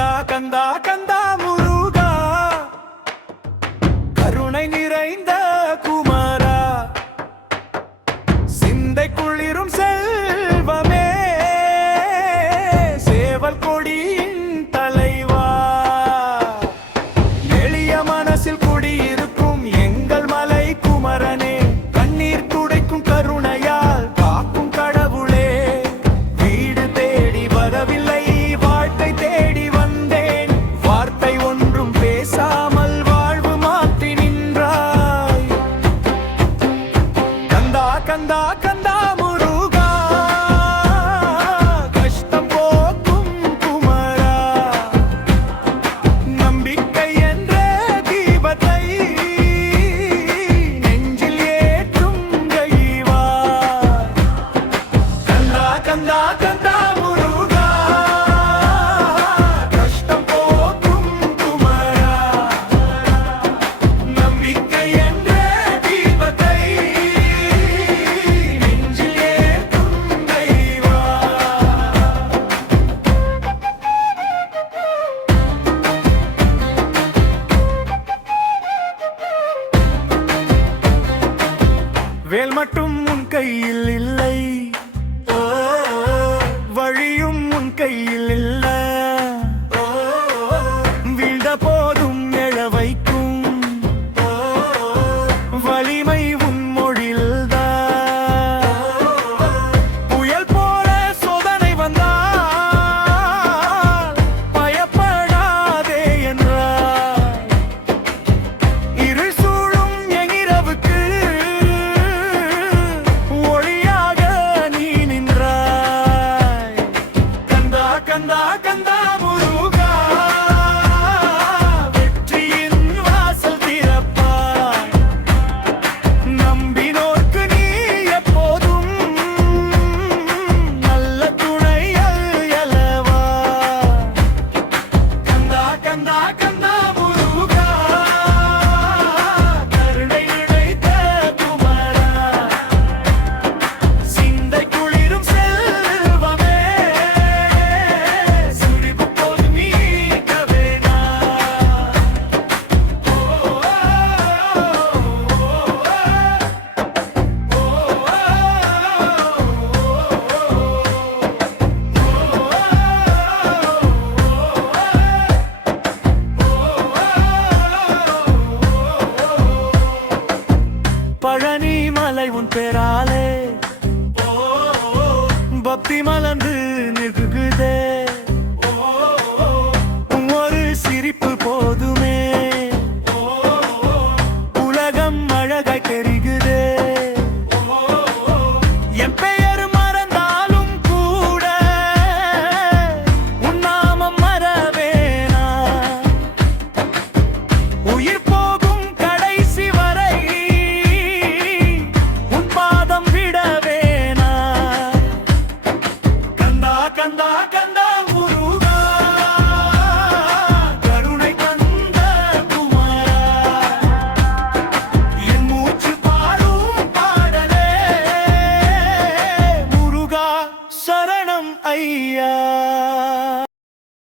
கந்தா கந்தா கந்தா கந்தா முருகா. கஷ்டம் போக்கும் குமரா. நம்பிக்கை என்ற தீபத்தை நெஞ்சிலே துந்தைவா வேல் மட்டும் உன் கையில் இல்லை. பக்தி மலர்ந்து ஐயா